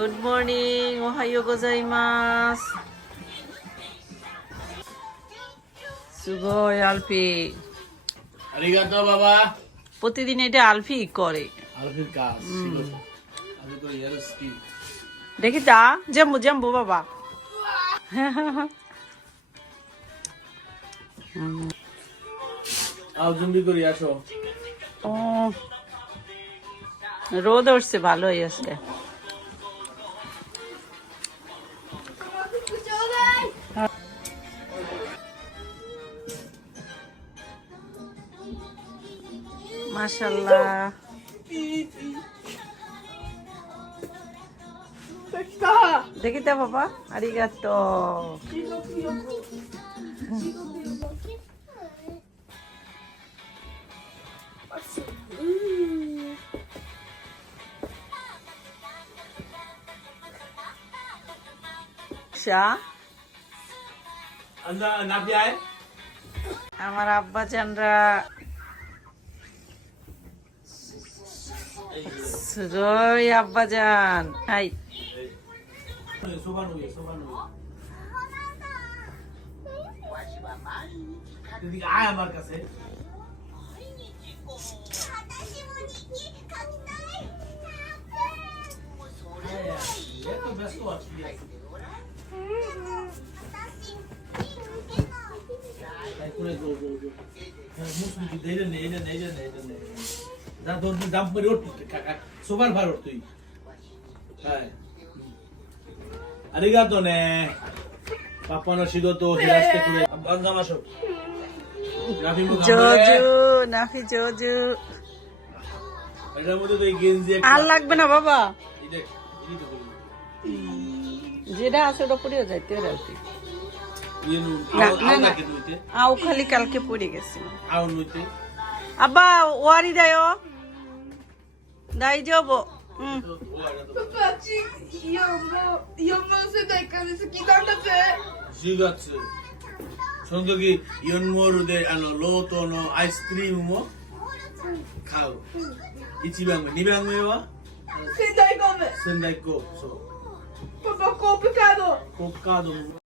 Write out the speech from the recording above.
Good morning. Ohayo gozaimasu. Sugoi Alfi. Arigato বাবা। প্রতিদিন এটা আলফি করে। আলফির কাজ ছিল। আমি তো ইয়ার স্কিল। দেখি তা জম্বু জম্বু বাবা। আও জুম্বি করি আসো। ও রোদ উঠছে ভালোই আজকে। মাশাআল্লাহ। দেখি তা বাবা আরিগাতো। নাবিয়ায় আমার আব্বা জানরা সুগই আব্বা জান হাই সোবানো দিদি আয় আমার কাছে এত ব্যস্ত আছি করে গো মুসলি দেইলে নেই দা তো দাম করে উঠতে কাকা সোবার ভার তুই হ্যাঁ আরিগাতো নে পাপানো শিগতো হিরাস্তে করে বাঙ্গামাশো জোজু নাফি জোজু এটার মধ্যে তো এই গেঞ্জি আর লাগবে না বাবা এই দেখ এই তো করি যেটা আছে ওটা পড়ে যাইতে রাখি ইয়েনু না আও না নাকি দুইতে আও খালি কালকে পড়ে গেছে আও নইতে আব্বা ওয়ারি দাও দাই যাব Papaci, io non so dai cose su chi danno te. 지gat스 전국이 연모르데 로토노 아이스크림 뭐 카우 이치방면 니방면와 Se dai come? 센다이코 소 Papà, complicado. 꽃가도